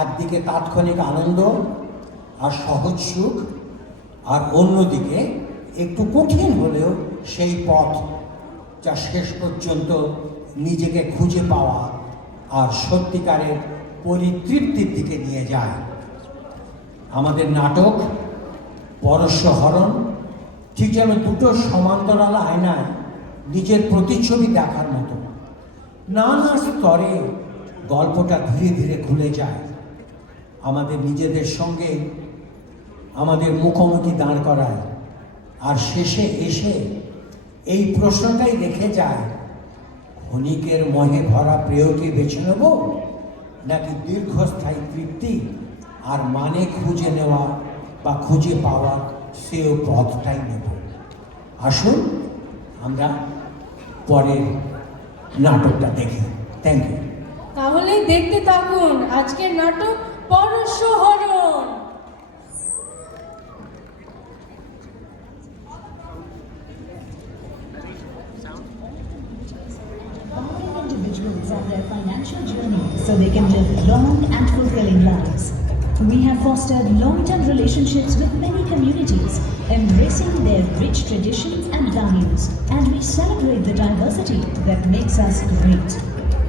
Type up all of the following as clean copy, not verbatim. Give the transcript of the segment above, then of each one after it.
একদিকে তাৎক্ষণিক আনন্দ আর সহজ সুখ, আর অন্যদিকে একটু কঠিন হলেও সেই পথ যা শেষ পর্যন্ত নিজেকে খুঁজে পাওয়া আর সত্যিকারের পরিতৃপ্তির দিকে নিয়ে যায়। আমাদের নাটক পরশহরণ ঠিক যেন দুটো সমান্তরাল আয়নায় নিজের প্রতিচ্ছবি দেখার মতো। নানা স্তরে গল্পটা ধীরে ধীরে খুলে যায়, আমাদের নিজেদের সঙ্গে আমাদের মুখোমুখি দাঁড় করায়, আর শেষে এসে এই প্রশ্নটাই রেখে যায়, ক্ষণিকের মোহে ভরা প্রেয়কে বেছে নেব নাকি দীর্ঘস্থায়ী তৃপ্তি আর মানে খুঁজে নেওয়া বা খুঁজে পাওয়া সেও পথটাই নেব। আসুন আমরা পরের নাটকটা দেখি। Thank you. তাহলে দেখতে থাকুন আজকের নাটক পরশহরণ। Individuals on their financial journey so they can live long and fulfilling lives. We have fostered long-term relationships with many communities, embracing their rich traditions and values, and we celebrate the diversity that makes us great.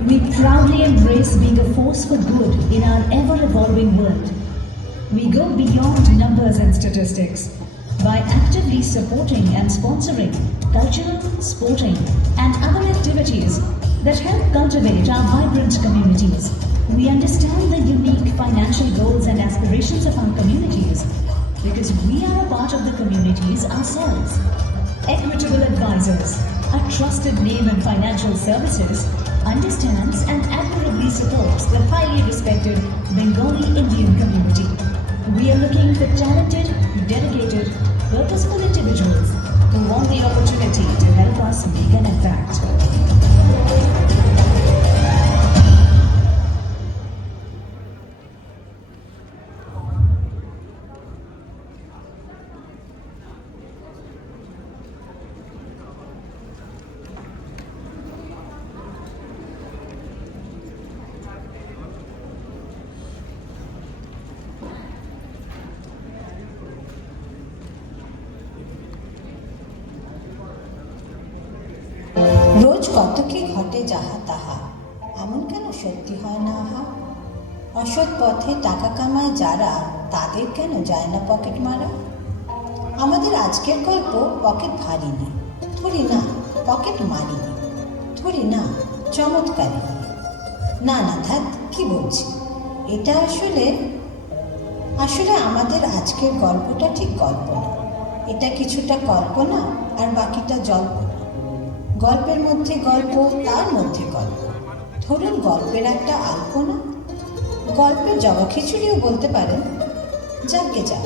We proudly embrace being a force for good in our ever-evolving world. We go beyond numbers and statistics by actively supporting and sponsoring cultural, sporting, and other activities that help cultivate our vibrant communities. We understand the unique financial goals and aspirations of our communities because we are a part of the communities ourselves. Equitable Advisors, a trusted name in financial services, understands and admirably supports the highly respected Bengali Indian community. We are looking for talented, dedicated, purposeful individuals who want the opportunity to help us make an impact. রোজ কত কি ঘটে যাহা তাহা, এমন কেন সত্যি হয় না আহা। অসৎ পথে টাকা কামায় যারা, তাদের কেন যায় না পকেট মারা। আমাদের আজকের গল্প পকেট ভারী, ধরি না পকেট মারিনি, ধরি না চমৎকারিনী। না না ধ্যাত কি বলছি, এটা আসলে আমাদের আজকের গল্পটা ঠিক গল্প না, এটা কিছুটা কল্পনা আর বাকিটা জল্পনা। গল্পের মধ্যে গল্প, তার মধ্যে গল্প। ধরুন গল্পের একটা আলপনা, গল্পের জগা খিচুড়িও বলতে পারেন। যাকে যাক,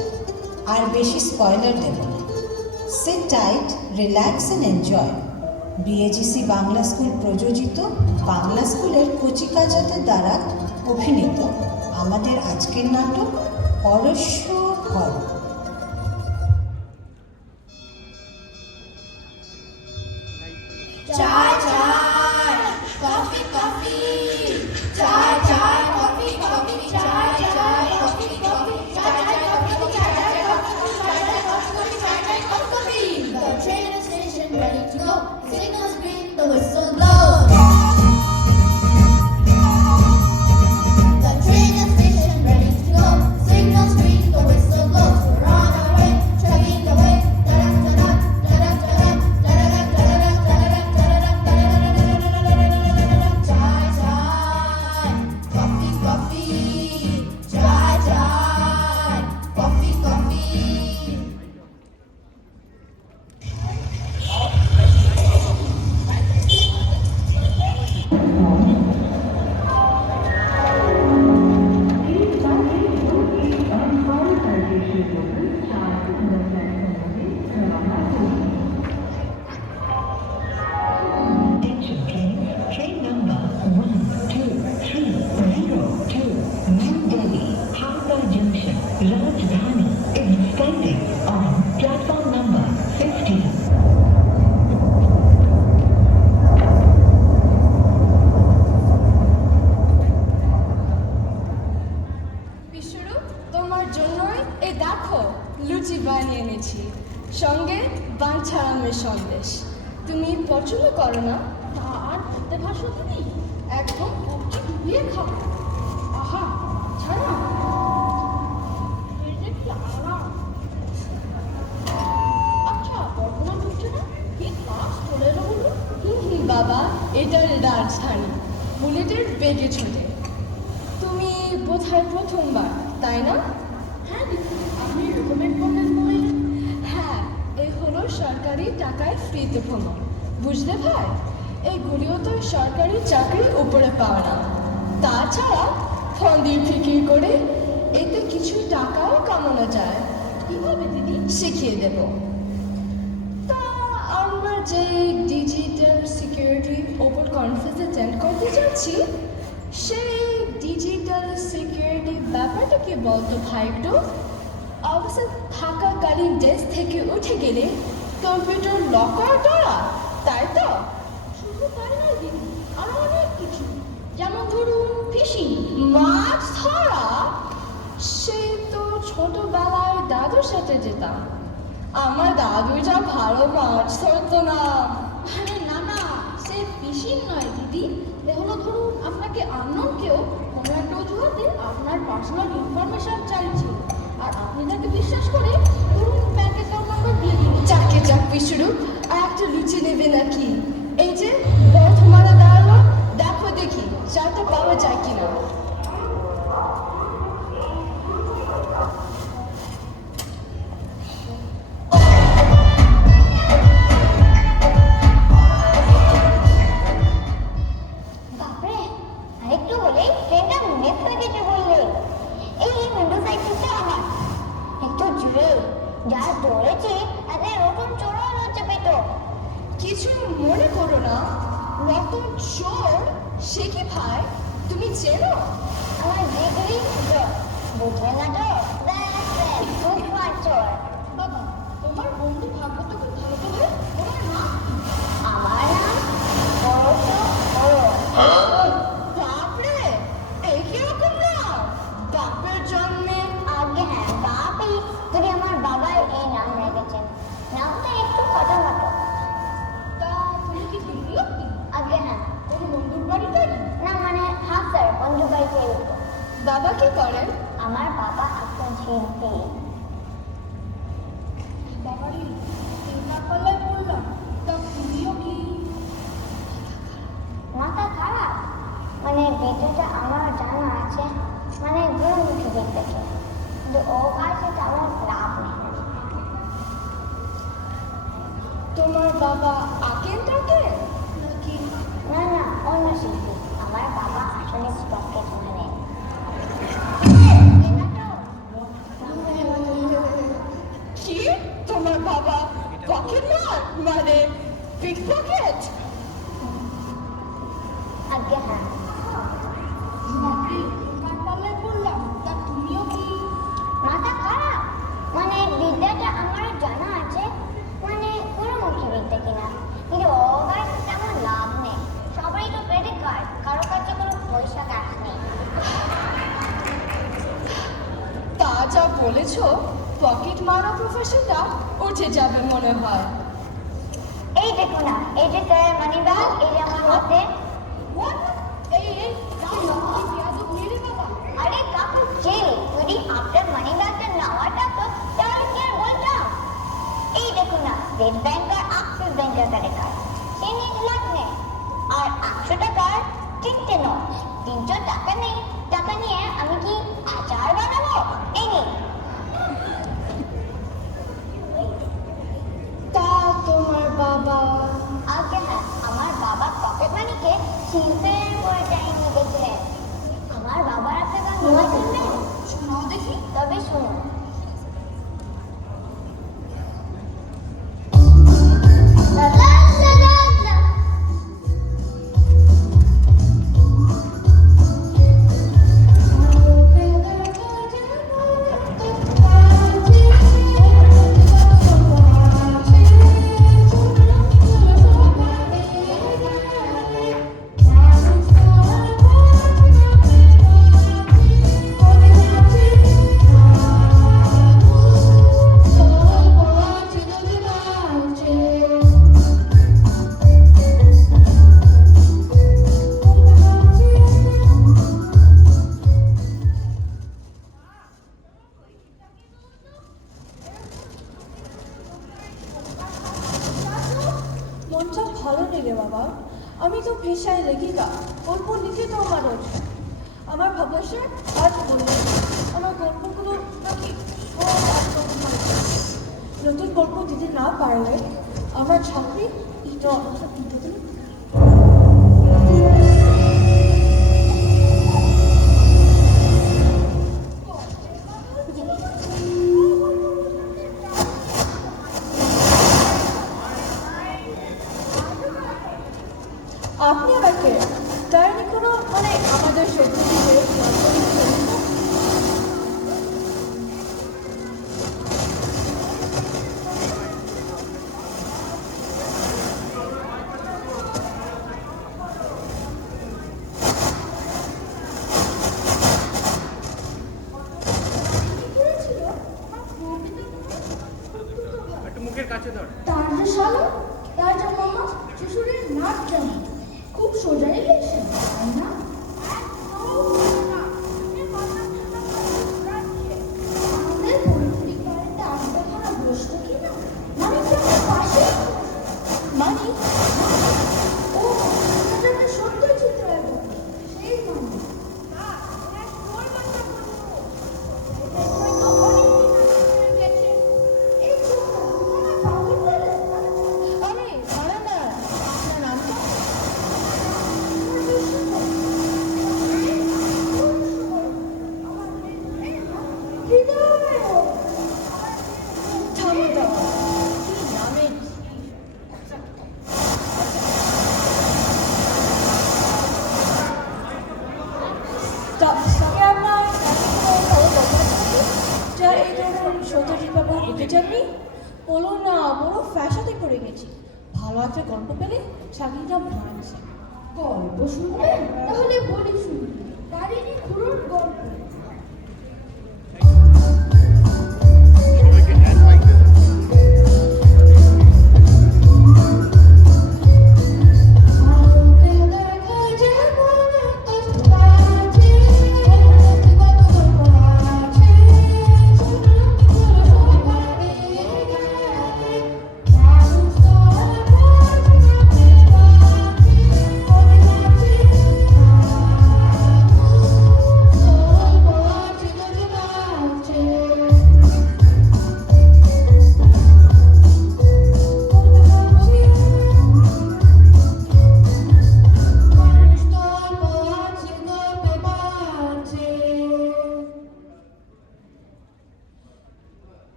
আর বেশি স্পয়লার দেব না। Seat tight, relax and enjoy. BAGC Bangla school প্রযোজিত, বাংলা স্কুলের কচিকাচাদের দ্বারা অভিনীত আমাদের আজকের নাটক পরশহরণ। Chai chai, coffee coffee, chai chai, coffee coffee, chai chai, coffee coffee, chai chai, coffee, chai chai, coffee, chai chai, coffee, chai chai, coffee. The train is station ready to go. Signals green, the whistle blows. The train is station ready to go. Signals green, the whistle blows. We're on our way, chugging away. Da da da da da da da da da da da da da. জন্যই এই দেখো লুচি বানিয়ে এনেছি, সঙ্গে বাঞ্ছা আমের সন্দেশ। তুমি পছন্দ করো না? তা আর করতে ভাসো তুমি, একদম কবজি ডুবিয়ে খাবো। আহা, ছাড়া আচ্ছা, বর্তমান ঢুকছে না কি ক্লাস চলে এলো বলুন? বাবা, এটা রাজধানী, বুলেটের বেগে ছোটে। তুমি বোধহয় প্রথমবার, তাই না? হ্যাঁ দিদি, আপনি রেকমেন্ড করলেন বলে। হ্যাঁ, এই হলো সরকারি টাকায় ফ্রিতে ভ্রমণ, বুঝলে ভাই? এইগুলিও তো সরকারি চাকরির উপরে পাওয়া না। তাছাড়া ফন্দির ফিকির করে এতে কিছু টাকাও কামানো যায়। কীভাবে দিদি? শিখিয়ে দেব। তা আমরা যে ডিজিটাল সিকিউরিটির ওপর কনফারেন্স অ্যাটেন্ড করতে যাচ্ছি, সেই ডিজিটাল সিকিউরিটি ব্যাপারটা কি বলতো ভাই একটু? অবশ্য থাকাকালীন ডেস্ক থেকে উঠে গেলে কম্পিউটার লক করা টরা, তাই তো? শুধু তাই নয় দিদি, আরো অনেক কিছু, যেমন ধরুন ফিশিং, মাছ ধরা। সেই তো ছোটবেলায় দাদুর সাথে যেতাম, আমার দাদু যা ভালো মাছ ধরতো না। আরে না না, সে ফিশিং নয় দিদি, এ হলো ধরুন আপনাকে আননোন কেউ কোনো একটা অজুহাতে আপনার পার্সোনাল ইনফরমেশন চাইছে, আর আপনি তাকে বিশ্বাস করে ধরুন ব্যাংক অ্যাকাউন্ট নাম্বার দিয়ে দিন। চাকরি চাকরি শুরু, আর একটা লুচি নেবে নাকি? এই যে বর্ধমানে দাঁড়ালো, দেখো দেখি চাটা পাওয়া যায় কিনা। বাপরে, আরেকটু হলেই ট্রেনটা মিস হয়ে গেছে বললে। এই উইন্ডো সাইকেলটা আমার একটু জুড়ে যা দৌড়েছে তাতে রতন চোরও লজ্জা পেত। কিছু মনে করো না, রতন চোর সে কি ভাই? তুমি চেনো? আমার ডিগ্রি বুঝলে না তো, ব্যাস ব্যাস খুব চোর। বাবা, তোমার বন্ধু ভাগ্য তো খুব ভালো তো ভাই। তোমার নাম? আমার নাম পরশু। বাপরে, এই কিরকম নাম? বাপের জন্মে? আগে হ্যাঁ, বাপই যদি আমার বাবার এই নাম রেখেছেন। নামটা একটু খটোমটো। তা তুমি কি দিল্লি অব্দি? আগে হ্যাঁ, কোনো বন্ধুর বাড়িতে? না মানে হাফ স্যার বন্ধু বাড়িতে উঠবো। বাবা কি করেন? আমার বাবা একজন শিল্পী। বাবারই তিনটা পাল্লায় পড়লাম, তা তুমিও কি? মাথা খারাপ মানে বিষয়টা আমার জানা আছে, মানে গুরুমুখী দিক থেকে, কিন্তু ও কাজে তেমন লাভ নেই। তোমার বাবা আঁকেন টাকেন নাকি? না না, অন্য শিল্পী। আমার বাবা আসলে স্টকেট মানে কি? তোমার বাবা পকেট মার মানে পিক পকেট? আগে হ্যাঁ, কার পাল্লায় পড়লাম, তা তুমিও কি? মাথা খারাপ মানে বিদ্যাটা আমার জানা আছে, মানে গুরুমুখী বিদ্যা কিনা, কিন্তু ও কাজে তেমন লাভ নেই। সবাই তো ক্রেডিট কার্ড, কারো কাছে কোনো পয়সা ক্যাশ নেই। তা যা বলেছ, পকেট মারা প্রফেশনটা উঠে যাবে মনে হয়। এই দেখো না, এই যে স্যার মানি ব্যাগ, এই যে আমার হাতে। এই কি বেয়াদব মেরে বাবা। আরে কাকু চিল, যদি আপনার মানি ব্যাগটা নেওয়া থাকতো তাহলে কি আর বলতাম। এই দেখো না, স্টেট ব্যাংক আর অ্যাক্সিস ব্যাংকের ক্রেডিট কার্ড, চিনি লাগ নেই। আর 100 টাকার 3টে নোট, 300 টাকা নেই, টাকা নিয়ে আমি কি আচার বানাবো? এই নিন। তা তোমার বাবা? আগে হ্যাঁ, আমার বাবা পকেট মানিকে শিল্পের পরিচয় নিয়ে দেখলেন। আমার বাবার একটা গান নয় শুনবেন? শোনাও দেখি। তবে শুনুন। পেশায় লেখিকা, গল্প লিখে তো আমার রোজগার। আমার ভাবসে আজ বললেন আমার গল্পগুলো নাকি সব একদম ভালো লাগছে। নতুন গল্প দিতে না পারলে আমার চাকরি এটা অবস্থা দিতে দিন। আপনি আবার কে? তার কোনো মানে আমাদের সত্যি একটু মুখের কাছে ধর। তার যে শালা, তার যে মামা, শ্বশুরের নাচ জানে, খুব সোজা ইলেকশন, তাই না? আমাদের পরিচিত বাড়িতে আসবে খানা বসতো কি না? মানে কি আমার পাশে? মানে ও যাবে সত্যজিৎ রায় বলে, সেই মানে আরে দাঁড়ান না, আপনার নামটা? থামো দাও, কি নামের তাকে আপনার ভালো কথা আছে যা এই ধরুন সত্যজিৎ বাবু লিখে যাননি? বলো না, বড় ফ্যাশাতে পড়ে গেছি। ভালো একটা গল্প পেলে চাকরিটা ভাঙছে। গল্প শুনবেন? তাহলে বলি শুনুন, তারিণী খুড়োর গল্প।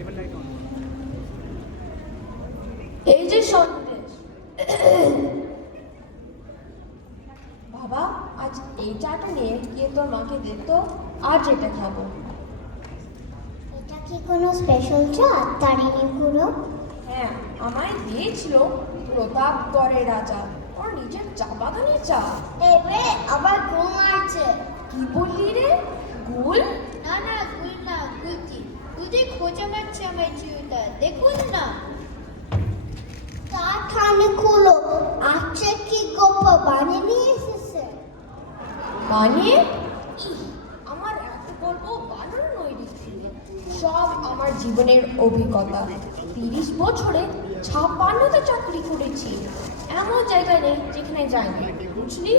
এবার লাইট অন। এই যে সন্দেশ বাবা, আজ এই চাটা নিয়ে গিয়ে তোর মাকে দে তো, আজ এটা খাবো। এটা কি কোনো স্পেশাল চা তারিণী খুড়ো? হ্যাঁ, আমায় দিয়েছিল প্রতাপগড়ের রাজা, ওর নিজের চা বাগানের চা। এবে আবার ঘুম আসছে। কি বললি রে? গুল? না না, গুল না, গুলতি। গুলতি খোঁজা মারছে আমার চিউটা, দেখুন না। তা ঠানে খুলো, আচ্ছা কি গপ্প বানিয়ে নিয়ে এসেছে? মানে আমার এত গল্প বানানো নৈরিক ছিল, সব আমার জীবনের অভিজ্ঞতা। 30 বছরে 56তে চাকরি করেছি, এমন জায়গায় নেই যেখানে যাইনি, বুঝলি?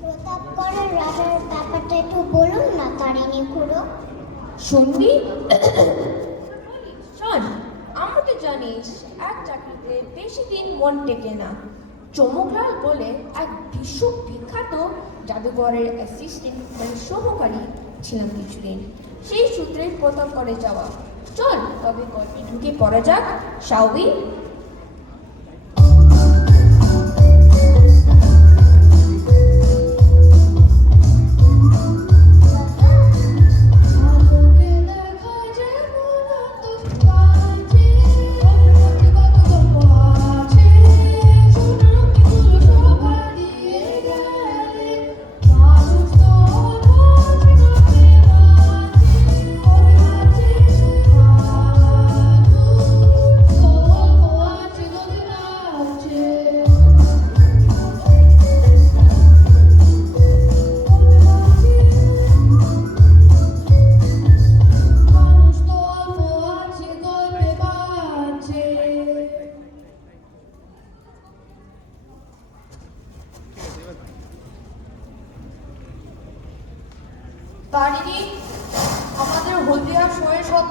প্রতাপগড়ের রাজার ব্যাপারটা একটু বলুন না তারিণী খুড়ো। শুনবি? শোন, আমাকে জানিস এক চাকরিতে বেশি দিন মন টেকে না। চমকলাল বলে এক বিশ্ব বিখ্যাত জাদুঘরের অ্যাসিস্ট্যান্ট মানে সহকারী ছিলাম কিছুদিন, সেই সূত্রে প্রথম করে যাওয়া। চল তবে গল্পে ঢুকে পড়া যাক, শাওবি।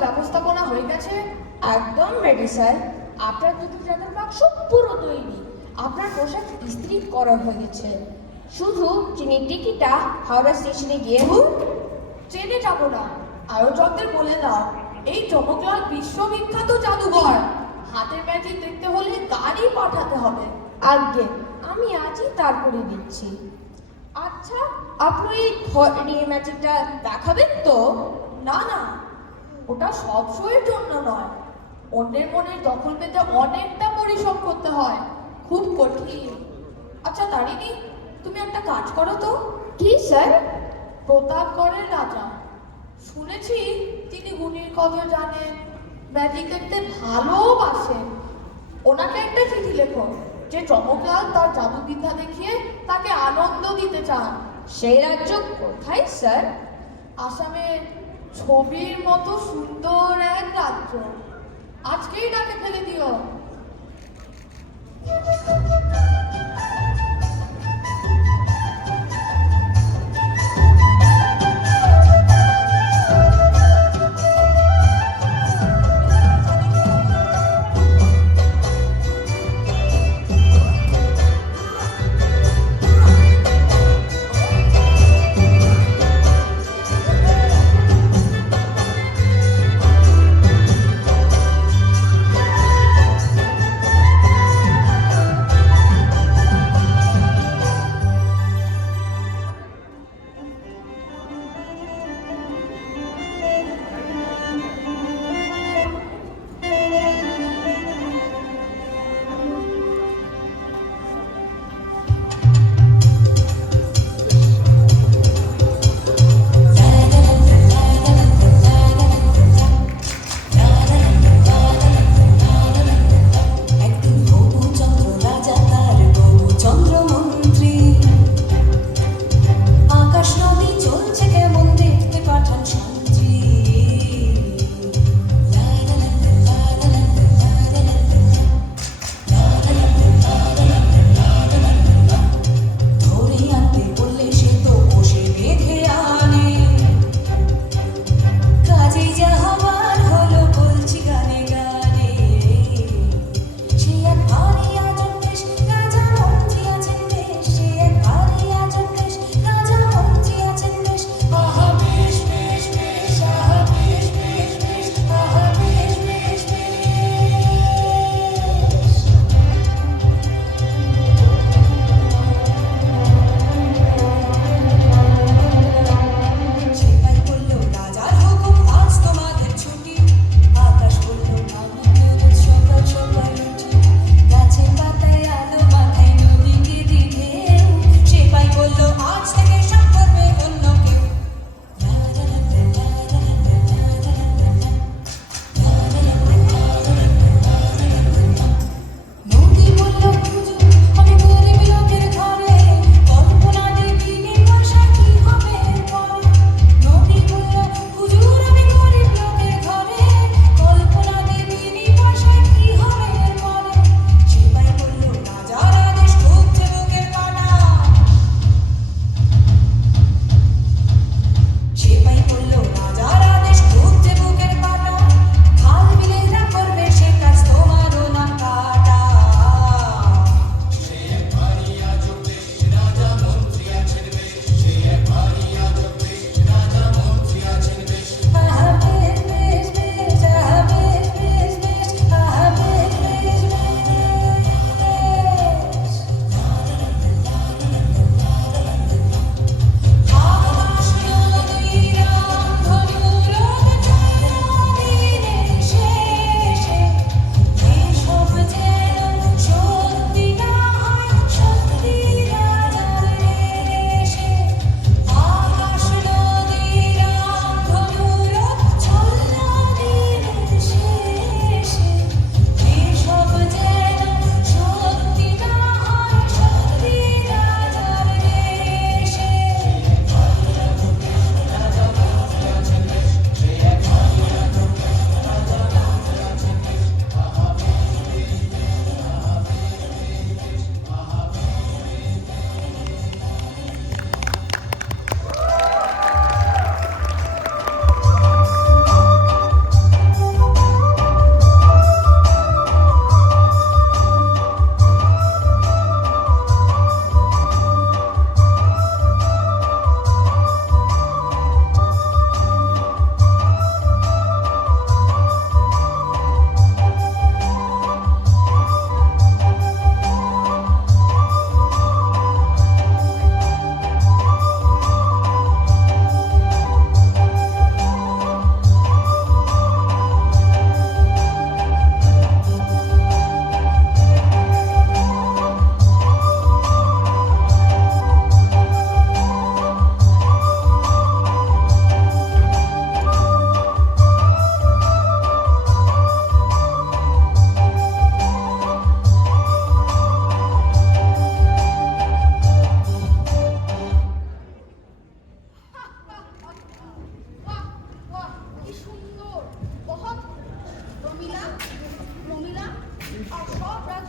ব্যবস্থাপনা হয়ে গেছে? একদম রেডি স্যার। আপনার দুটো জায়গার বাক্স পুরো তৈরি, আপনার পোশাক ইস্ত্রি করা হয়ে গেছে। শুধু চিনির টিকিটা হাওড়া স্টেশনে গিয়ে ট্রেনে যাবো না, আয়োজকদের বলে দাও এই চমকলাল বিশ্ববিখ্যাত জাদুঘর, হাতের ম্যাজিক দেখতে হলে গাড়ি পাঠাতে হবে। আগে আমি আজই তার করে দিচ্ছি। আচ্ছা, আপনি এই ম্যাজিকটা দেখাবেন তো? না না, ওটা সব শোয়ের জন্য নয়, অন্যের মনের দখল পেতে অনেকটা পরিশ্রম করতে হয়, খুব কঠিন। আচ্ছা তারিণী, তুমি একটা কাজ করো তো। কি স্যার? প্রতাপগড়ের রাজা, শুনেছি তিনি গুণীর কদর জানেন, ম্যাজিক দেখতে ভালোবাসেন। ওনাকে একটা চিঠি লেখো যে চমকলাল তার জাদুবিদ্যা দেখিয়ে তাকে আনন্দ দিতে চান। সেই রাজ্য কোথায় স্যার? আসামের ছবির মতো সুন্দর এক রাজ্য, আজকেই ডাকে ফেলে দিও।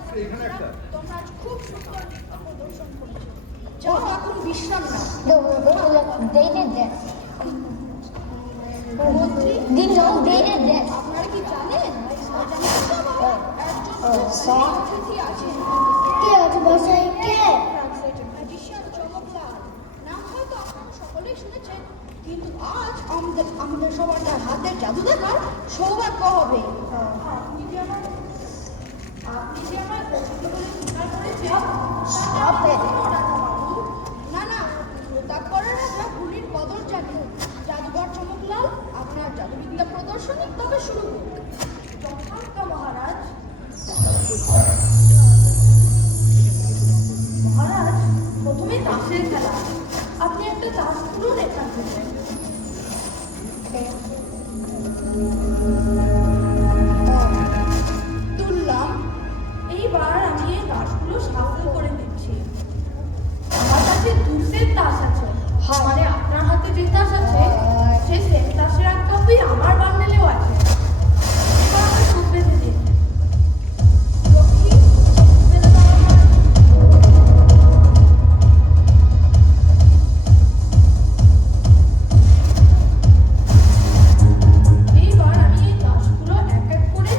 তোমরা আজ খুব সুন্দর নৃত্য প্রদর্শন করেছো। যাও এখন বিশ্রাম নাও। They did that. মন্ত্রী, They did that. আপনারা কি জানেন sorry. অতিথি আছেন? কে আছে মশাই? কে? ম্যাজিশিয়ান চমকলাল। নাম হয়তো আপনারা সকলেই শুনেছেন, কিন্তু আজ আমাদের সবার তার হাতের জাদু দেখার সৌভাগ্য হবে। আপনি যে আমার পছন্দ করে স্বীকার করেছেন, Stop it. না না, প্রতাপ করার রাজা ভুলির কদর জানে। জাদুঘর চমকলাল, আপনার জাদুবিদ্যা প্রদর্শনী তবে শুরু করুন। যথাজ্ঞা মহারাজ। মহারাজ, প্রথমে তাসের খেলা। আপনি একটা তাস তুলুন এখান থেকে। তুললাম। এইবার আমি এই তাসগুলো সাফল করে দিচ্ছি। আমার কাছে দু সেট তাস আছে। মানে আপনার হাতে যে তাস আছে সেই সেট তাসের এক কপি আমার বান্ডেলেও আছে। এবার আমার সুখ বেঁধে দিন। লক্ষ্মী, বেঁধে দাও আমার। এইবার আমি এই তাসগুলো এক এক করে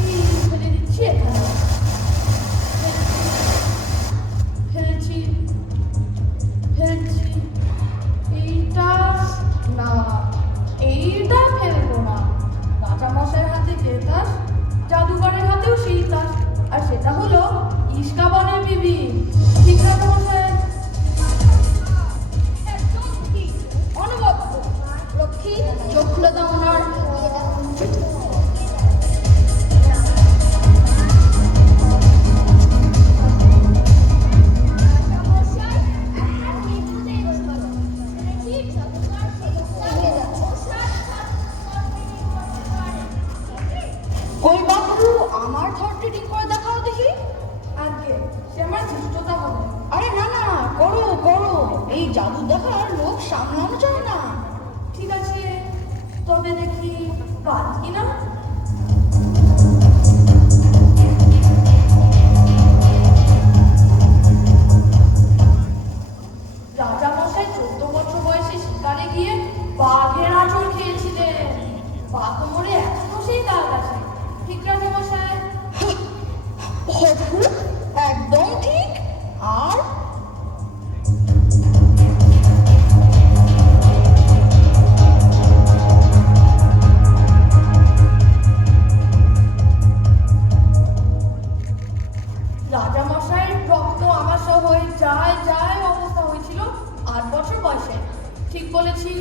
এই ফেলে দিচ্ছি এখানে। ফেলছি, ফেলছি। এইটা না, এইটা ফেলবো না। রাজামশাইয়ের হাতে যে তাস, জাদুঘরের হাতেও সেই তাস, আর সেটা হলো ইস্কাবনের বিবি। ঠিক রাজামশাই? অনবদ্য। লক্ষ্মী, চোখ খুলে দাও ওনার। কই বাবু, আমার ঘরটি ঠিক করে দেখাও দেখি। আগে সে আমার ধৃষ্টতা হবে। আরে না না, করো করো, এই জাদু দেখার লোক সামলানো যায় না। ঠিক আছে, তবে দেখি পারি কিনা। রাজামশাই 14 বছর বয়সে শিকারে গিয়ে বাঘের আঁচড় খেয়েছিলেন। বাঘ কোমরে এখনো সেই দাগ আছে। ঠিক রাজামশাই? অদ্ভুত, একদম ঠিক। আর রাজামশাইয়ের রক্ত আমার সহ হয়ে যায় যায় অবস্থা হয়েছিল 8 বছর বয়সে। ঠিক বলেছি?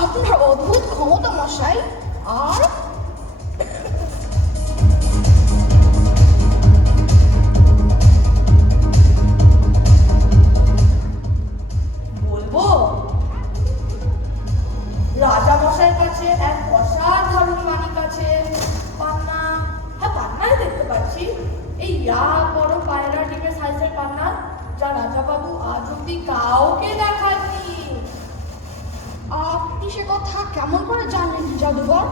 আপনার অদ্ভুত ক্ষমতা মশাই। আর বলবো, রাজামশাইয়ের কাছে এক অসাধারণ মানিক আছে। পান্না, হ্যাঁ পান্নায় দেখতে পাচ্ছি। এই বড় পায়রা ডিমের সাইজের পান্না, যা রাজাবাবু আজ অব্দি কাউকে দেখাননি। আপনি সে কথা কেমন করে জানলেন জাদুঘর?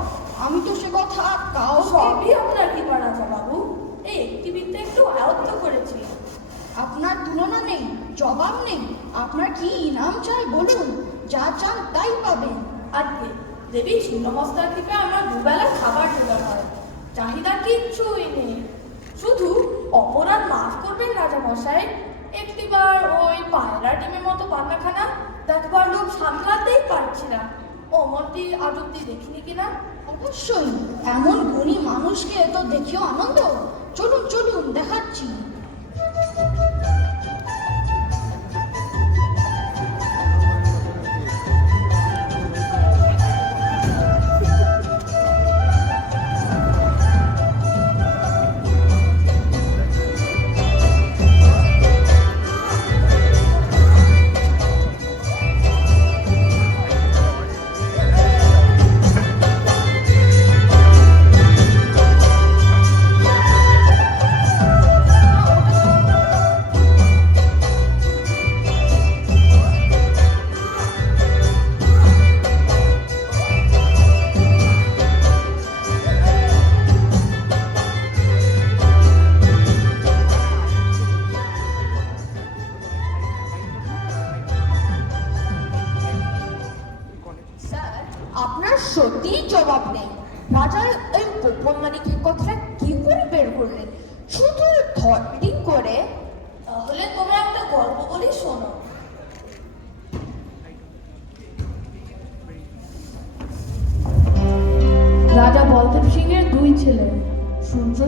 আমি তো সে কথা সবই আপনার কৃপা রাজাবাবু। এই একটি বিদ্যা একটু আয়ত্ত করেছি। আপনার তুলনা নেই, জবাব নেই। আপনার কি ইনাম চাই বলুন, যা চান তাই পাবেন। আজকে দেবী ছিন্নমস্তার কৃপা আমার দুবেলা খাবার জোগাড় হয়। চাহিদা কিচ্ছুই নেই। শুধু অপরাধ মাফ করবেন রাজামশাই। একটিবার ওই পায়রা ডিমের মতো পান্নাখানা দেখবার লোক সামলাতেই পারছি না। অমরটি আজ অব্দি দেখিনি কিনা? অবশ্যই, এমন গুণী মানুষকে তো দেখিও আনন্দ। চলুন চলুন, দেখাচ্ছি।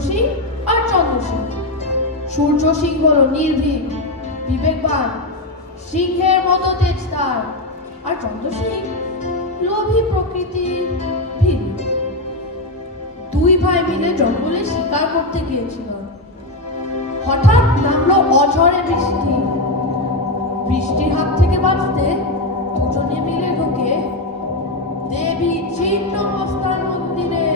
সিং আর চন্দ্র সিং। সূর্য সিং হলো নির্ভীক, বিবেকবান, সিংহের মতো তেজ তার, আর চন্দ্র সিং লোভী প্রকৃতির ভীরু। দুই ভাই মিলে জঙ্গলে শিকার করতে গিয়েছিল। হঠাৎ নামলো অঝরে বৃষ্টি। বৃষ্টির হাত থেকে বাঁচতে দুজনে মিলে ঢুকে দেবী ছিন্নমস্তার মন্দিরে।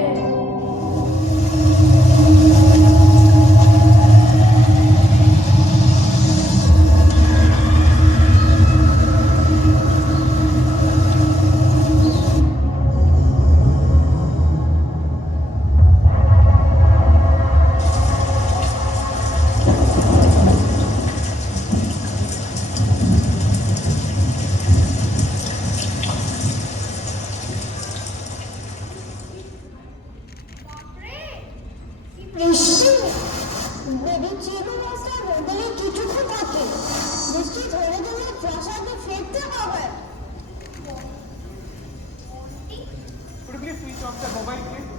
বৃষ্টি দেবী চিরমাস্টার বদলে কিছুক্ষণ থাকে। বৃষ্টি ধরে দিলে প্রাসাদে ফিরতে হবে। Could you please switch off the mobile, please?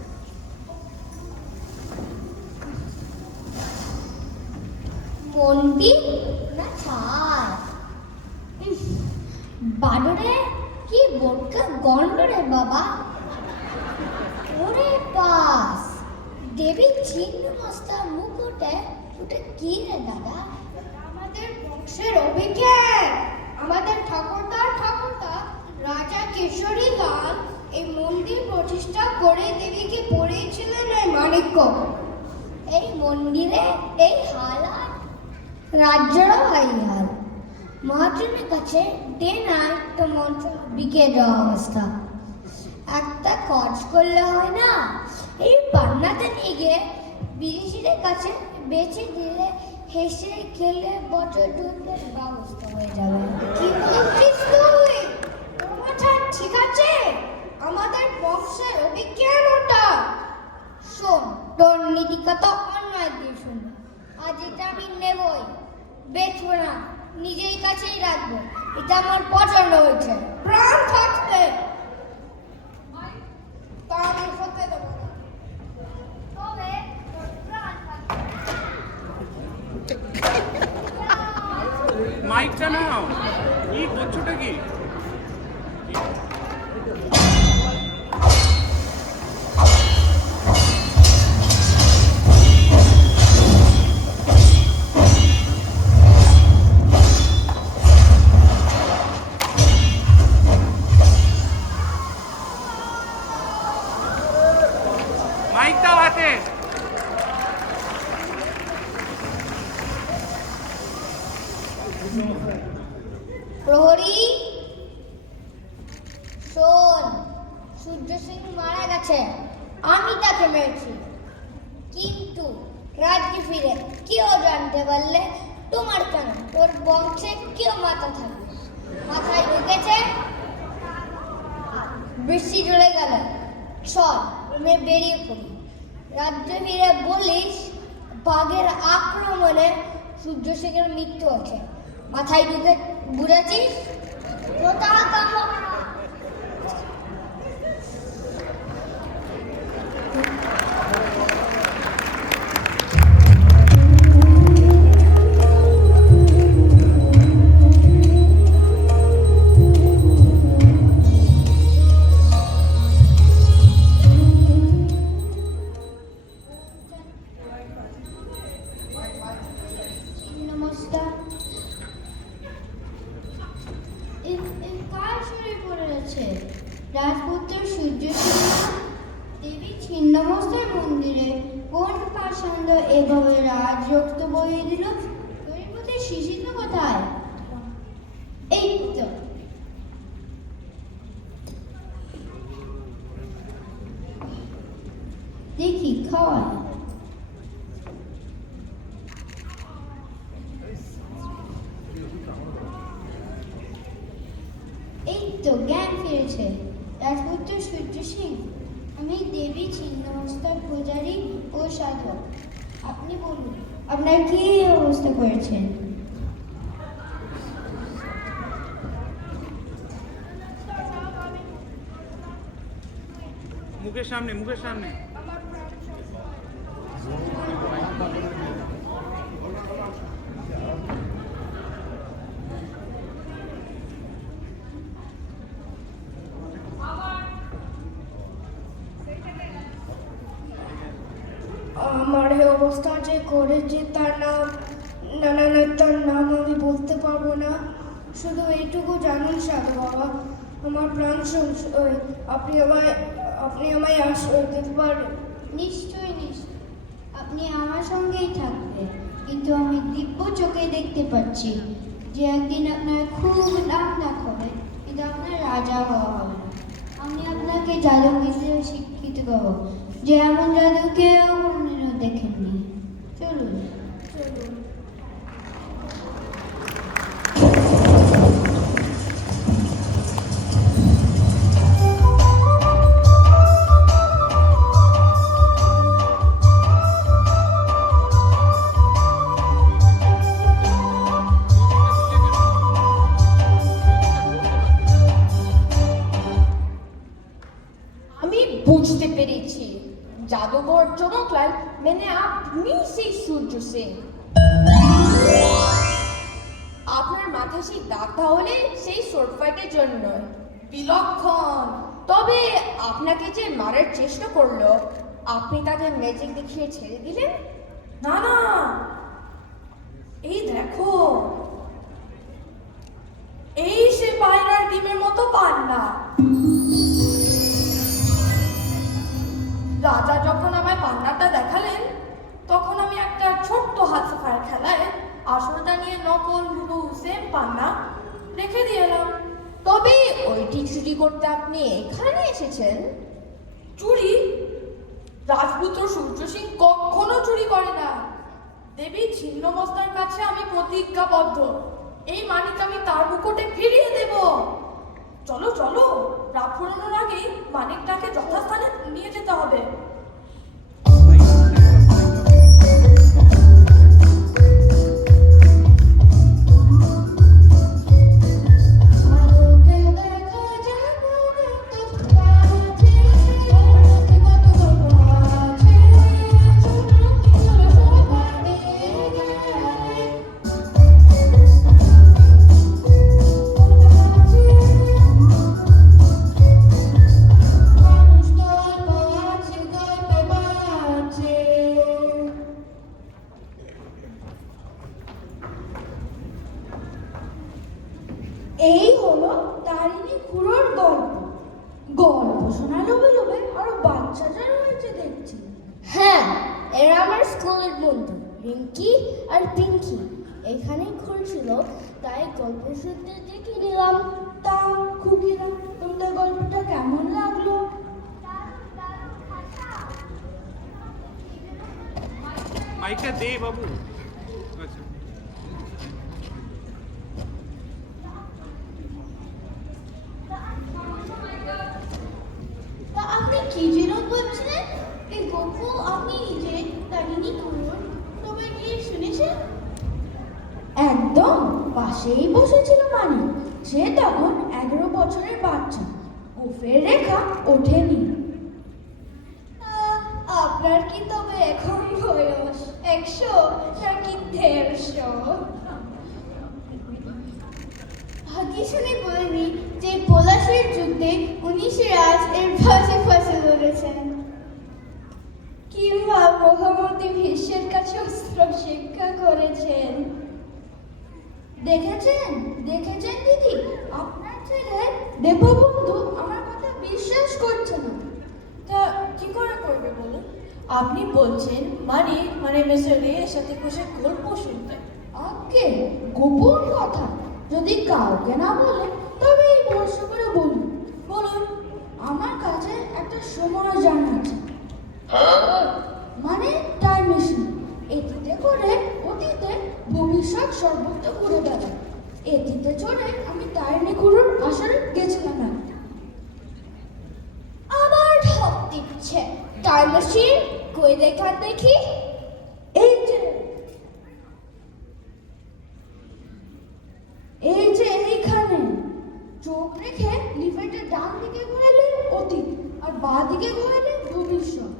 মন্দির না ছাড়, বানরে কি বোরকা গন্ড রে বাবা। ওরে পাস দেবী ছিন্নমস্তার মুকুটে ওটা কি রে দাদা? আমাদের বংশের অভিজ্ঞান, আমাদের ঠাকুরদা রাজা কেশরী লাল এই মন্দির প্রতিষ্ঠা করে দেবীকে পড়িয়েছিলেন এই মাণিক্য। এই মন্দিরে এই হাল আর রাজ্যেরও এই হাল। মহাজনের কাছে ডে নাইট মন্ত্র বিকে দেওয়া অবস্থা। একটা কাজ করলে হয় না, এই পান্নাতে নিয়ে গিয়ে বিদেশিদের কাছে বেচে দিলে হেসে খেলে বছর ঢুকের ব্যবস্থা হয়ে যাবে। কি বলছিস তুই? তোর মাথা ঠিক আছে? আমাদের বংশের অভিজ্ঞান ওটা। শোন, তোর নীতিকথা অন্যায় দিয়ে শুন। আজ এটা আমি নেবই, বেচবো না, নিজেই কাছেই রাখবো। এটা আমার পছন্দ হয়েছে। প্রাণ থাকতে তা আমি হতে দেবো না। তবে তোর প্রাণ থাকতে মাইকটা নাও। কি করছোটা কি? মাইকটাও হাতে। প্রহরী শোন, সূর্য সিং মারা গেছে, আমি তাকে মেরেছি। কিন্তু রাজ্যে ফিরে কেউ জানতে পারলে তোমার কেন, তোর বংশে কেউ মাথা থাকবে। মাথায় ঢুকেছে, বৃষ্টি চলে গেল, চল আমি বেরিয়ে পড়ি। রাজ্যে ফিরে বলিস বাঘের আক্রমণে সূর্য সিংয়ের মৃত্যু হয়েছে। মাথায় ঢুকে বুঝেছিস? কোথা কামড় নমস্কার। কার শরীর পড়ে আছে? রাজপুত্র সূর্য সিংহ দেবী ছিন্নমস্তার মন্দিরে কোন পাষাণ্ড এভাবে রাজ রক্ত বইয়ে দিল? তোর মধ্যে শিশির কোথায়? এই তো দেখি খাওয়ায়। এই তো জ্ঞান ফিরেছে। রাজপুত্র সূর্য সিং, আমি দেবী ছিন্নমস্তার পূজারী ও সাধক। আপনি বলুন, আপনার কি অবস্থা করেছেন? মুখের সামনে। এই অবস্থা যে করেছে তার নাম তার নাম আমি বলতে পারবো না। শুধু এইটুকু জানুন সাধু বাবা, আমার প্রাণ সংশয়, আপনি আমায় আশ্রয় দিতে পারেন। নিশ্চয়ই নিশ্চয়, আপনি আমার সঙ্গেই থাকবেন, কিন্তু আমি দিব্য চোখে দেখতে পাচ্ছি যে একদিন আপনার খুব নাম ডাক হবে, কিন্তু আপনার রাজা হওয়া হবে না। আমি আপনাকে জাদুবিদ্যা শিক্ষিত করব, যে এমন জাদু কেউ কোনোদিনও দেখেননি। চলুন চলুন। আমি বুঝতে পেরেছি, জাদুঘর চমকলাল মানে আপনি সেই সূর্য সিং। আপনার মাথায় সেই দাগ তাহলে সেই শর্ট ফাইটের জন্য বিলক্ষণ। তবে আপনাকে যে মারার চেষ্টা করলো, আপনি তাকে ম্যাজিক দেখিয়ে ছেড়ে দিলেন? না না, এই দেখো, এই সে পায়রার ডিমের মতো পান্না। রাজা যখন আমায় পান্নাটা দেখালেন, তখন আমি একটা ছোট্ট হাত সাফার খেলায় আসলটা নিয়ে নকল হুবহু সেম পান্না রেখে দিয়ে এলাম। তবে ওইটি চুরি করতে আপনি এখানে এসেছেন? চুরি? রাজপুত্র সূর্য সিং কখনো চুরি করে না। দেবী ছিন্নমস্তার কাছে আমি প্রতিজ্ঞাবদ্ধ, এই মানিক আমি তার মুকুটে ফিরিয়ে দেব। চলো চলো, রাত ফুরানোর আগেই মানিকটাকে যথাস্থানে নিয়ে যেতে হবে। এই হলো তারিণী খুড়োর গল্প। গল্প শোনা লোভে লোভে আরো বাচ্চাটা রয়েছে দেখছি। হ্যাঁ, এরা আমার স্কুলের বন্ধু রিঙ্কি আর পিঙ্কি। এখানেই খুলছিল, তাই গল্প শুনতে দেখে নিলাম। তা খুকিরা, তোমাদের গল্পটা কেমন লাগলো? মাইকটা দে বাবু। আচ্ছা, তা আপনি কি যেন বলছিলেন? এই গল্প আপনি নিজে তারিণী খুড়োর তবে গিয়ে শুনেছেন? একদম পাশেই বসেছিল মানিক। সে তখন 11 বছরের বাচ্চা। গোফের রেখা ওঠেনি। আপনার কি তবে এখন বয়স 100 নাকি 150? ভাগ্যে শুনে বলিনি যে পলাশের যুদ্ধে 19 রাজ এর ফাঁসে ফাঁসে লড়েছেন, কিংবা মহামতি ভীষ্মের কাছে অস্ত্র শিক্ষা করেছেন। দেখেছেন দেখেছেন দিদি, আপনার ছেলে দেববন্ধু আমার কথা বিশ্বাস করছে না। তা কি করে করবে বলুন? আপনি বলছেন মানে মিস্টার রে এর সাথে বসে গল্প শুনতে। আগে গোপন কথা যদি কাউকে না বলে তবে এই ভরসা করে বলুন। বলুন। আমার কাছে একটা সময় জানা আছে, মানে টাইম মেশিন। এটিতে করে অতীতে ভবিষ্যৎ সর্বত্র ঘুরে বেড়ায়। এটিতে চড়ে আমি তারিণী খুড়োর আসরে গেছিলাম। আবার ঠক দিচ্ছে। টাইম মেশিন কই দেখা দেখি। এই যে এইখানে চোখ রেখে লিফটের ডান দিকে ঘোরালে অতীত আর বাঁ দিকে ঘোরালে ভবিষ্যৎ।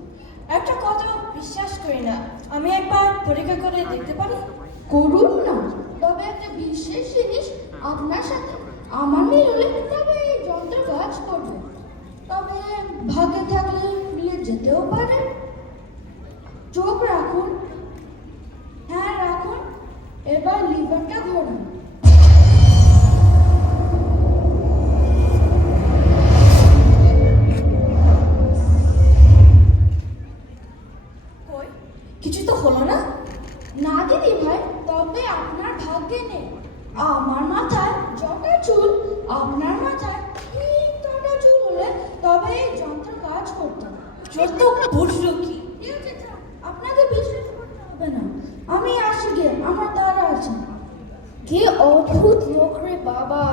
একটা কথা বিশ্বাস করি না, আমি একবার পরীক্ষা করে দেখতে পারি? করুন না, তবে একটা বিশেষ জিনিস আপনার সাথে আমার মিললে তবে এই যন্ত্র কাজ করবে। তবে ভাগে থাকলে নিয়ে যেতেও পারে। চোখ রাখুন। হ্যাঁ রাখুন। এবার লিভারটা ঘোরান। কিছু তো হলো না? না দিদি ভাই, তবে আপনার ভাগ্যে নেই। আমার মাথায় যটা চুল, আপনার মাথায় ঠিক তটা চুল হলে তবে এই যন্ত্র কাজ করতো। যত বুঝলো কি? আপনাকে বিশ্বাস করতে হবে না। আমি আসি গে, আমার তারা আছে। কি অদ্ভুত লোক রে বাবা।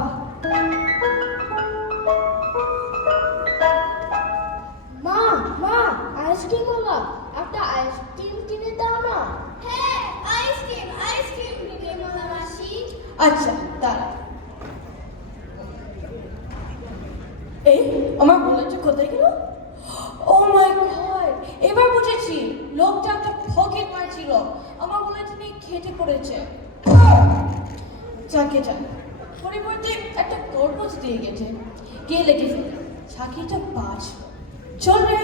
মা মা, আইসক্রিমওয়ালা, একটা আইসক্রিম কিনে দাও না। হ্যাঁ, আইসক্রিম আইসক্রিম বিক্রেতা মাসি। আচ্ছা দাঁড়া। এই আমার বলেছে কোথায় গেল? ও মাই গড, এবার বুঝেছি। লোকটা একটা ফকির মারছিল। আমার বলেছে নিয়ে খেটে পড়েছে। যাকে যাক, পরিবর্তে একটা গর্বজ দিয়ে গেছে। কে লেগে ফেলে চাকরিটা বাজ। চল রে।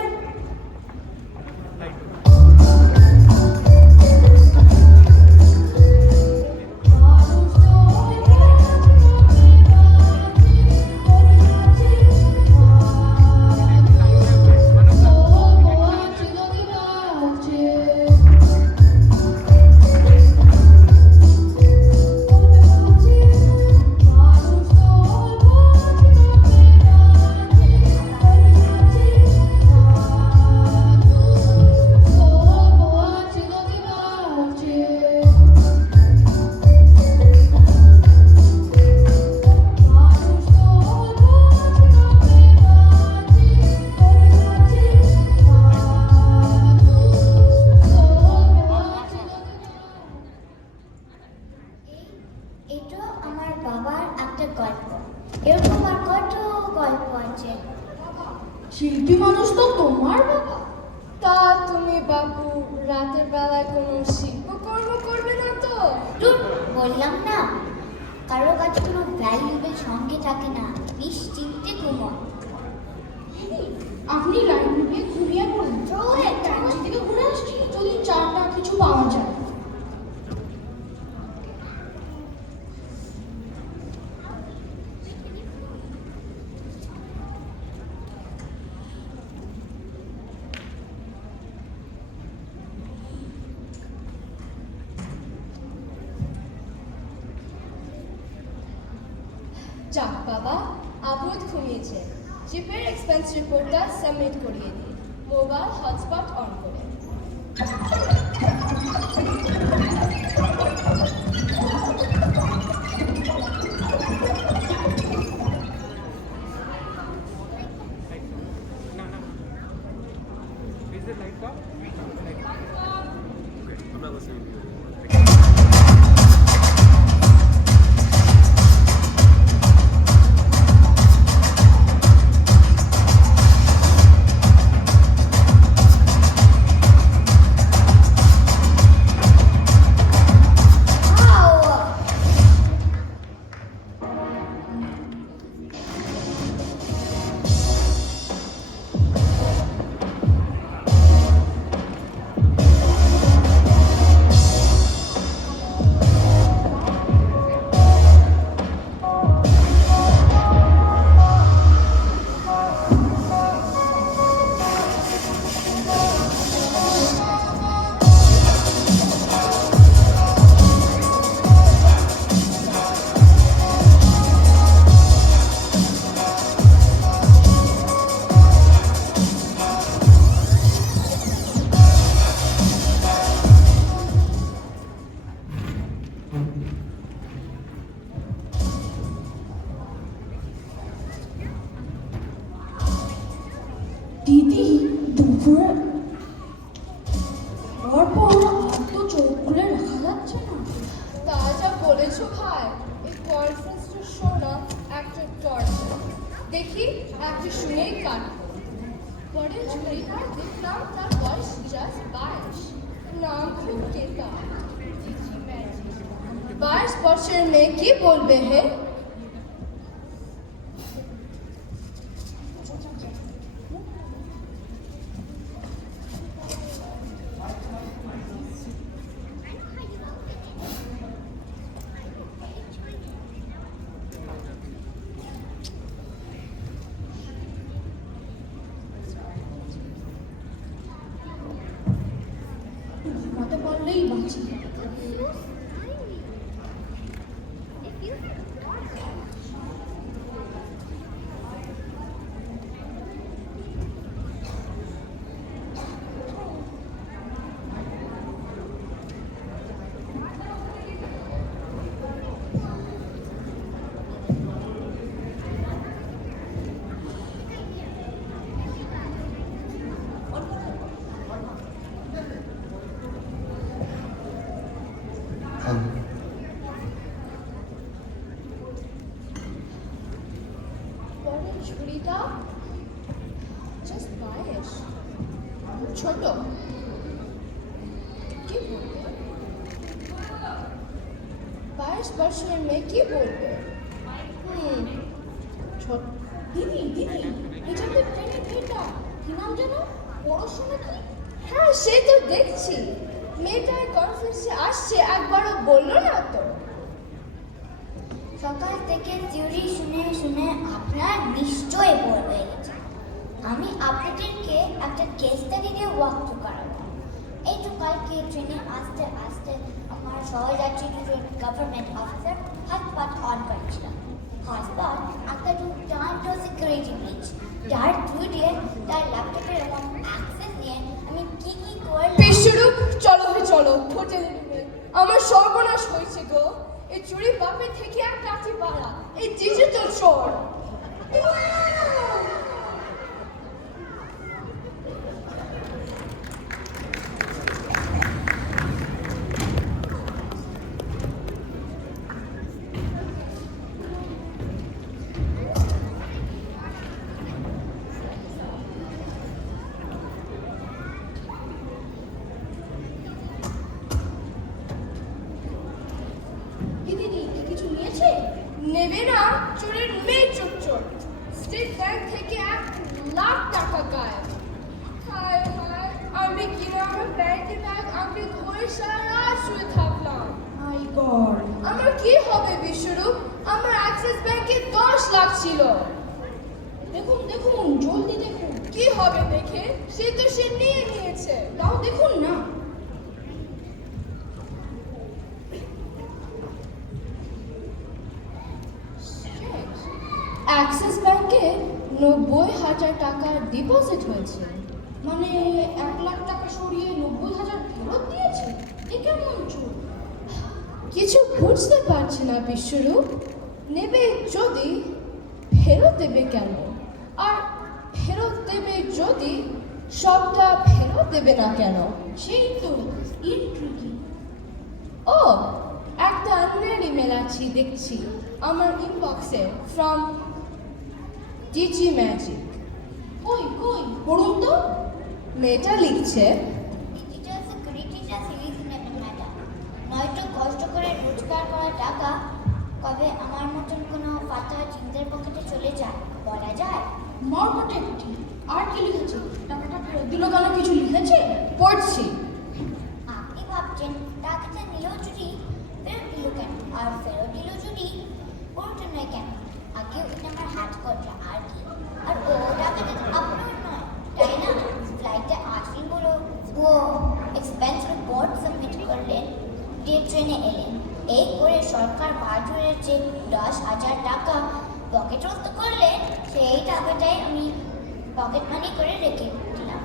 এটা আমার বাবার একটা গল্প। এরকম আর কত গল্প আছে। শিল্পী মানুষ তো তোমার বাবা। তা তুমি বাবু রাতের বেলায় কোনো শিল্পকর্ম করবে না তো? ধুর, বললাম না, কারো কাছে কোনো ভ্যালুয়েবল সঙ্গে থাকে না, নিশ্চিন্তে ঘুমোয়। আপনি লাইব্রেরি ঘুরিয়ে পড়ুন। ট্যাক্সি থেকে ঘুরে আসছি, যদি চারটা কিছু পাওয়া যায়। যাক বাবা, আপদ ঘুমিয়েছে। চিপের এক্সপেন্স রিপোর্টটা সাবমিট করিয়ে দিই। মোবাইল হটস্পট অন করে। Is it light off? দিদি দুপুরে খাওয়ার পর আর তো চোখ খুলে রাখা যাচ্ছে না। তা যা বলেছো ভাই, এই কনফারেন্সটা শোনা একটা টর্চার। দেখি একটা শুনেই কাটবো। পরে ঝুড়িটার দেখলাম তার বয়স জাস্ট 22। নাম খুব কেতা। 22 বছরের মেয়ে কি বলবে হে? হলেই বাঁচি। পরের ঝুড়িটা জাস্ট পায়েস, ছোট। কি বলবে? পায়েস বর্ষের মেয়ে কি বলবে? ছোট। দিদি দিদি, এটা তো ট্রেনের মেয়েটা, কি নাম যেন? পড়াশোনা কি? হ্যাঁ, সে তো দেখছি। মেয়েটা কনফারেন্সে আসছে, একবারও বললো না তো। সকাল থেকে থিওরি শুনে শুনে আপনার নিশ্চয়ই বোর হয়ে গেছে। আমি আপনাদেরকে একটা কেস স্টাডি দিয়ে ওয়াক থ্রু করাবো। এই তো কালকে ট্রেনে আসতে আসতে আমার সহযাত্রী দুজন গভর্নমেন্ট অফিসার হাত পাত অন করেছিলাম। হাসপাত একটা দুর্দান্ত সিকিউরিটি ব্রিজ, যার থ্রু দিয়ে তার ল্যাপটপের এবং অ্যাক্সেস দিয়ে আমি কি কি করলাম। বিশ্বরূপ, চলো হে চলো, হোটেলে নেবে। আমার সর্বনাশ হয়েছে গো। এই চুরি বাপে থেকে আর কাটি পাড়া, এই ডিজিটাল চোর। কিছু নিয়েছে? নেবে না, চোরের মেয়ে চোর। স্টেট ব্যাংক থেকে 1,00,000 টাকা গায়েব। হায় হায়, আমি কিভাবে ব্যাংকে ব্যাগ আঁকড়ে ধরে সারা রাত শুয়ে থাকলাম। মাই গড, আমার কি হবে বিশ্বরূপ? আমার অ্যাক্সিস ব্যাংকে 10 লাখ ছিল। দেখুন দেখুন, জলদি দেখুন। কি হবে দেখে? সে তো সে নিয়ে নিয়েছে। তাও দেখুন না। অ্যাক্সিস ব্যাংকে 90,000 টাকা ডিপোজিট হয়েছে। মানে 1,00,000 টাকা সরিয়ে 90,000 ফেরত দিয়েছে। এ কেমন চোর? কিছু বুঝতে পারছি না বিশ্বরূপ। নেবে যদি, ফেরত দেবে কেন? আর ফেরত দেবে যদি, সবটা ফেরত দেবে না কেন? সেই তো ইন্ট্রিকি। ও, একটা আনরেড ইমেল আছে দেখছি আমার ইনবক্সে, ফ্রম ডিজি ম্যাজিক। কই কই, পড়ুন তো। মেয়েটা লিখছে, ডিজিটাল সিকিউরিটিটা সিরিজ নেবেন ম্যাডাম, নয়তো কষ্ট করে রোজগার করা টাকা কবে আমার মতন কোনো পাতা চিন্তার পকেটে চলে যায় বলা যায়? মর্মটা একটি। আর কি লিখেছে? টাকাটা ফেরত দিল কেন? কিছু লিখেছে? পড়ছি। আপনি ভাবছেন টাকাটা নিলেও চুরি, ফেরত দিল কেন? আর ফেরত দিল চুরি, পুরোটা নয় কেন? আগে ওইটা আমার হাত কটা আর কি। আর ও টাকাটা তো আপনার নয়, তাই না? ফ্লাইটে আসবেন বলো, ও এক্সপেন্স রিপোর্ট সাবমিট করলেন, দিয়ে ট্রেনে এলেন। এই করে সরকার বাহাদুরের যে 10,000 টাকা পকেটস্থ করলেন, সেই টাকাটাই আমি পকেট মানি করে রেখে দিলাম।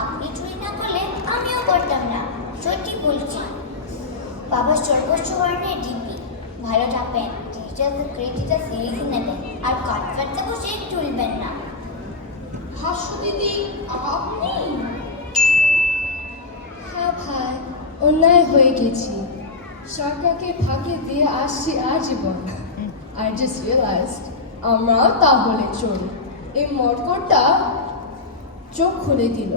আপনি চুরি না করলে আমিও করতাম না, সত্যি বলছি। বাবার সর্বোচ্চ বর্ণের ডিপি, ভালো থাকবেন, ডিজিটাল সিকিউরিটিটা সিরিজ নেবেন, আর কনফারেন্সে বসে তুলবেন না। হাস্য দিদি, আপনি? হ্যাঁ ভাই, অন্যায় হয়ে গেছি। সরকারকে ফাঁকি দিয়ে আসছি আজীবন। I just realized আমরাও তাহলে চোর। এই মটকরটা চোখ খুলে দিল।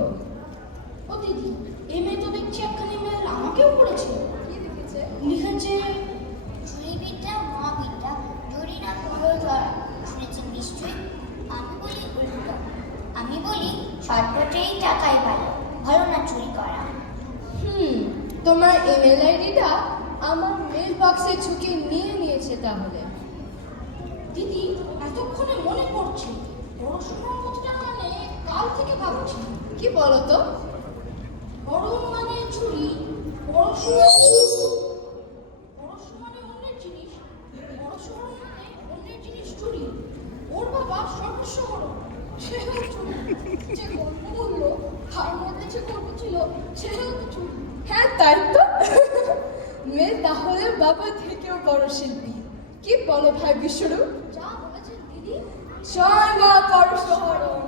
ও দিদি, এই মেয়ে তো দেখছি একখানি ইমেল আমাকেও পড়েছে। কি লিখেছে? লিখেছে, চুরিবিদ্যা মহাবিদ্যা, চুরি না পুরো ধরা, শুনেছেন নিশ্চয়ই? আমি বলি উল্টো, আমি বলি শর্টকাটেই টাকাই ভালো, ভালো না চুরি করা। তোমার ইমেল আইডিটা আমার মেল বক্সে ঝুঁকে নিয়ে নিয়েছে তাহলে। দিদি, এতক্ষণে মনে পড়ছে, পড়াশোনার কথাটা মানে কাল থেকে ভাবছি। কি বলো তো? বড় মানে চুরি, পড়াশোনা মানে অন্যের জিনিস, পড়াশোনা মানে অন্যের জিনিস চুরি। ওর বাবা সর্বস্ব বড়, সেও চুরি। যে গল্প বললো তার মধ্যে যে গল্প ছিল সেও তো চুরি। হ্যাঁ তাই তো। মেয়ে তাহলে বাবা থেকেও বড় শিল্পী। কি বলো ভাই বিশ্বরূপ? যা বলেছেন দিদি। জয় মা পরশহরণ।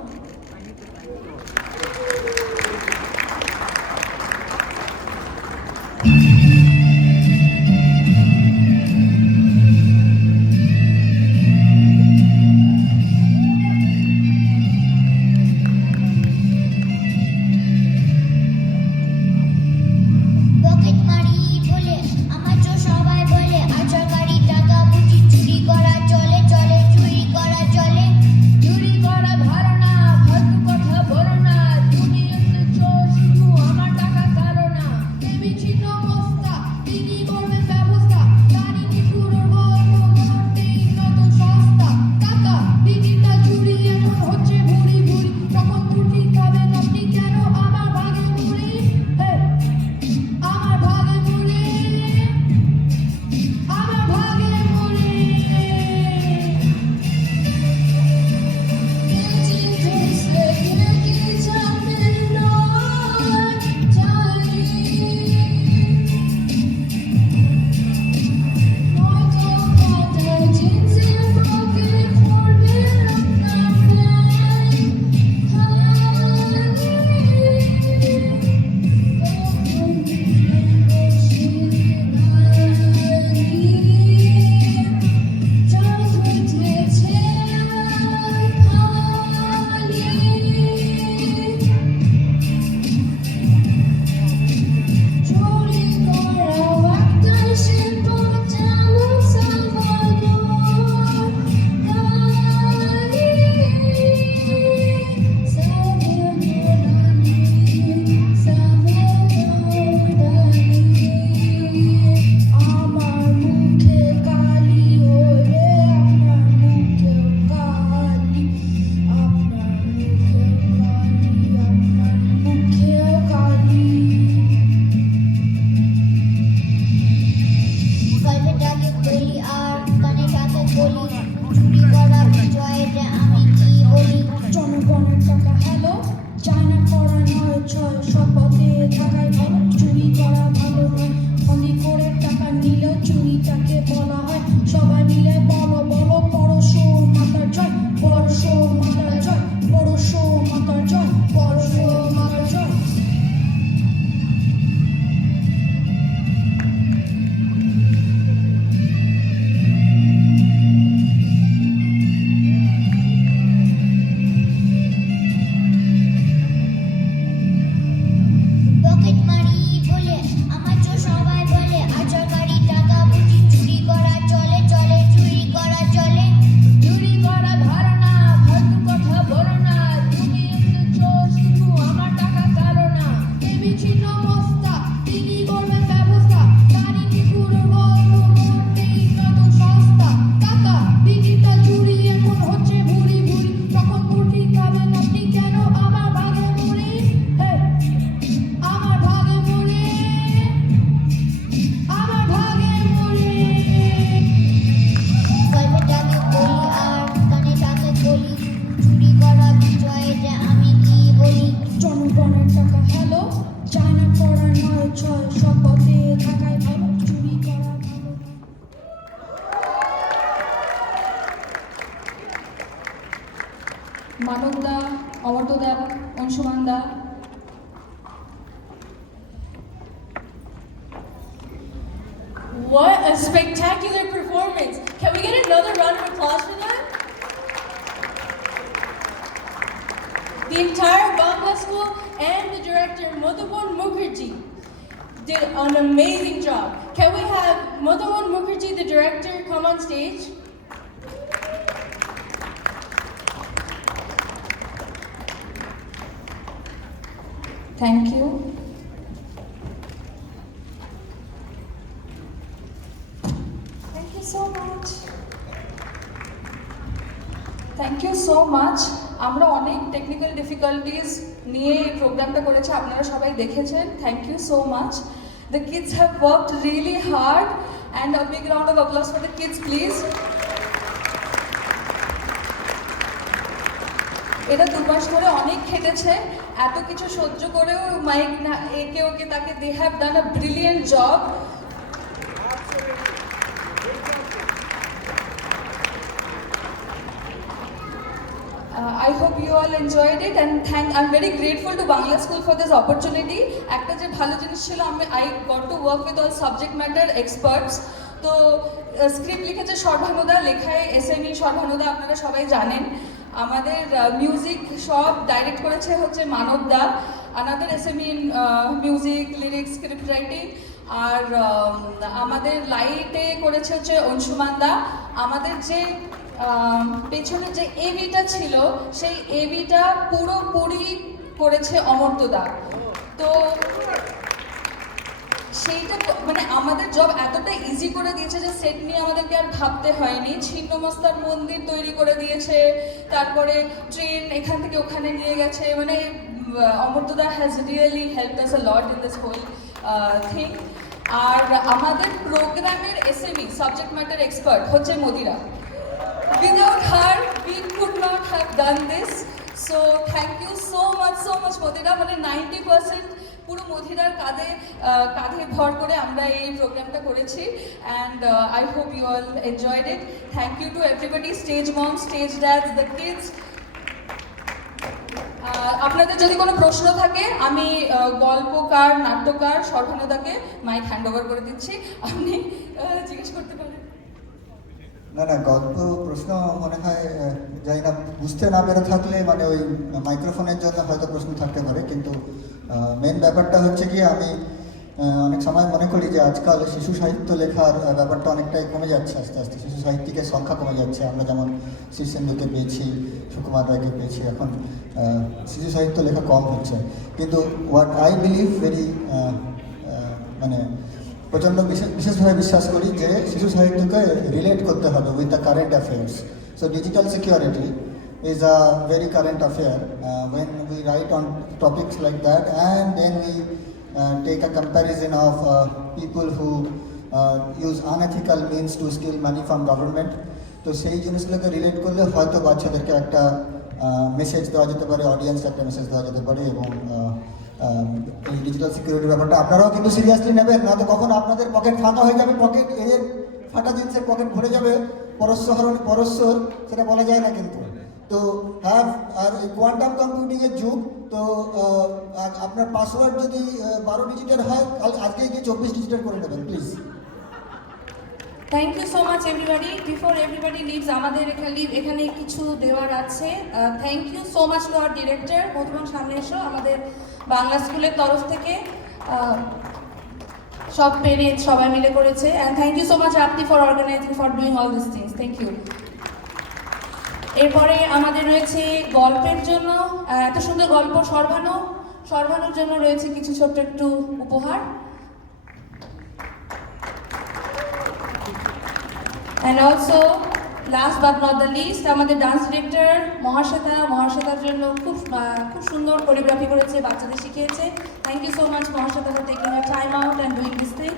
পকেট মারি বলে আমার তো সবাই বলে আচার গাড়ি টাকা বুঝি চুরি করা চলে চলে চুরি করা চলে। চুরি করা ভালো না, ফালতু কথা বলো না। তুমি একটা চোর, শুধু আমার টাকা কালো না। দেবী ছিন্ন বস্তা, তিনি করবেন ব্যবস্থা। নারী নিপুণের গল্প মোটেই নত সস্তা। টাকা ডিজিটাল চুরি এখন হচ্ছে ভুরি ভুরি। তখন চুরি খাবেন আপনি কেন আমার ভাগে মুড়ি? আমার ভাগে মুড়ি, আমার ভাগে মুড়ি। আমার মুখে কালি হলে আপনার মুখেও কালি, আপনার মুখেও কালি। গল্পটাকে বলি আর গানেটাকে বলি চুরি করা বিজয়টা আমি কি বলি। জনগণের টাকা হ্যালো, চায়না করা নয় ছয়, সৎ পথে থাকাই ভালো। চুরি করা ভালো নয়, ফন্দি করে টাকা নিলেও চুরিটাকে বলা হয়। সবাই মিলে বলো বলো পরশো মাতার জয়, পরশো মাতার জয়, পরশো মাতার জয়, পরশো মাতার জয়। পকেট মারি বলে আমার তো সবাই বলে আচার গাড়ি টাকা বুঝি চুরি করা চলে চলে চুরি করা চলে। চুরি করা ভালো না, ফালতু কথা বলো না। তুমি একটা চোর, শুধু আমার টাকা কালো না। দেবী ছিন্ন বস্তা, তিনি করবেন ব্যবস্থা। নারী নিপুণের গল্প মোটেই নত সস্তা। টাকা ডিজিটাল চুরি এখন হচ্ছে ভুরি ভুরি। তখন চুরি খাবেন আপনি কেন আমার ভাগে মুড়ি? আমার ভাগে মুড়ি, আমার ভাগে মুড়ি। গল্পটাকে বলি আর গানেটাকে বলি চুরি করা বিজয়টা আমি কি বলি। জনগণের টাকা হ্যালো, চায়না করা নয় ছয়, সৎ পথে থাকাই ভালো। চুরি করা ভালো নয়। মানবদা, অমর্তদা, অংশুমানদা। What a spectacular performance! Can we get another round of applause for that? The entire Bangla school and the director Madhuban Mukherjee did an amazing job. Can we have Madhuban Mukherjee, the director, come on stage? Thank you. Thank you so much. Thank you so much. আমরা অনেক technical difficulties নিয়ে এই প্রোগ্রামটা করেছি, আপনারা সবাই দেখেছেন। Thank you so much. The kids have worked really hard, and a big round of applause for the kids, please. এরা 2 মাস ধরে অনেক খেটেছে, এত কিছু সহ্য করেও মাইক না একে ওকে তাকে they have done a brilliant job. I hope you all enjoyed it, and I'm very grateful to Bangla School for this opportunity. একটা যে ভালো জিনিস ছিল, I got to work with all subject matter experts. তো script লিখেছে সর্বানুদা, লেখায় SME সর্বানুদা, আপনারা সবাই জানেন। আমাদের মিউজিক সব ডাইরেক্ট করেছে হচ্ছে Manab da, another SME in music, lyrics, script writing. আর আমাদের লাইটে করেছে হচ্ছে অংশুমান দা। আমাদের যে পেছনে যে এভিটা ছিল, সেই এভিটা পুরোপুরি করেছে অমর্ত্য দা। তো সেইটা মানে আমাদের জব এতটা ইজি করে দিয়েছে যে সেট নিয়ে আমাদেরকে আর ভাবতে হয়নি। ছিন্নমস্তার মন্দির তৈরি করে দিয়েছে, তারপরে ট্রেন এখান থেকে ওখানে নিয়ে গেছে। মানে Amartya da has really helped us a lot in this whole thing. আর আমাদের প্রোগ্রামের SME সাবজেক্ট ম্যাটার এক্সপার্ট হচ্ছে মদিরা। Without her, we could not have done this. So thank you so much মদিরা। মানে 90% পুরো মদিরার কাঁধে ভর করে আমরা এই প্রোগ্রামটা করেছি। And I hope you all enjoyed it. Thank you to everybody, stage moms, stage dads, the kids. আপনাদের যদি কোনো প্রশ্ন থাকে, আমি গল্পকার, নাট্যকার সর্বানুদাকে মাইক হ্যান্ড ওভার করে দিচ্ছি, আপনি জিজ্ঞেস করতে পারেন। না গল্প প্রশ্ন মনে হয় যাই না, বুঝতে না পেরে থাকলে মানে ওই মাইক্রোফোনের জন্য হয়তো প্রশ্ন থাকতে পারে, কিন্তু মেন ব্যাপারটা হচ্ছে কি, আমি অনেক সময় মনে করি যে আজকাল শিশু সাহিত্য লেখার ব্যাপারটা অনেকটাই কমে যাচ্ছে আস্তে আস্তে। শিশু সাহিত্যিকের সংখ্যা কমে যাচ্ছে। আমরা যেমন শীর্ষেন্দুকে পেয়েছি, সুকুমার রায়কে পেয়েছি, এখন শিশু সাহিত্য লেখা কম হচ্ছে। কিন্তু হোয়াট আই বিলিভ ভেরি মানে প্রচণ্ড বিশেষভাবে বিশ্বাস করি যে শিশু সাহিত্যকে রিলেট করতে হবে with the current affairs. So digital security is a very current affair. When we write on topics like that, and then we take a comparison of people who use unethical means to steal money from government, তো সেই জিনিসগুলোকে relate করলে হয়তো বাচ্চাদেরকে একটা message দেওয়া যেতে পারে, অডিয়েন্স একটা মেসেজ দেওয়া যেতে পারে। এবং এই ডিজিটাল সিকিউরিটির ব্যাপারটা আপনারাও কিন্তু সিরিয়াসলি নেবেন, না তো কখন আপনাদের পকেট ফাঁকা হয়ে যাবে, পকেট এর ফাটা জিনিসের পকেট ভরে যাবে, পরস্পর সেটা বলা যায় না। কিন্তু তো আর কোয়ান্টাম কম্পিউটিংয়ের যুগ, তো আপনার পাসওয়ার্ড যদি 12 ডিজিটের হয়, আজকে গিয়ে 24 ডিজিটের করে নেবেন please. Thank you so much everybody. Before everybody leaves, আমাদের এখানে কিছু দেওয়ার আছে। Thank you so much to our director. Madhuban, সামনে এসো। আমাদের বাংলা স্কুলের তরফ থেকে সব পেরেন্ট সবাই মিলে করেছে। And thank you so much আপনি for organising, for doing all this things. Thank you. এরপরে আমাদের রয়েছে গল্পের জন্য এত সুন্দর গল্প সর্বানুর জন্য রয়েছে কিছু ছোট্ট একটু উপহার। And also last but not the least, আমাদের ডান্স ডিরেক্টর মহাশ্বেতার জন্য খুব সুন্দর কোরিওগ্রাফি করেছে, বাচ্চাদের শিখিয়েছে। Thank you so much Mahasweta for taking a time out and doing this thing.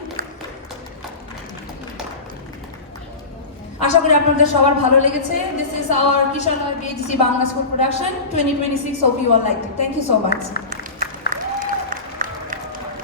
আশা করি আপনাদের সবার ভালো লেগেছে। This is our Kishore BHC Bangla school production 2026. Hope you all liked it. Thank you so much.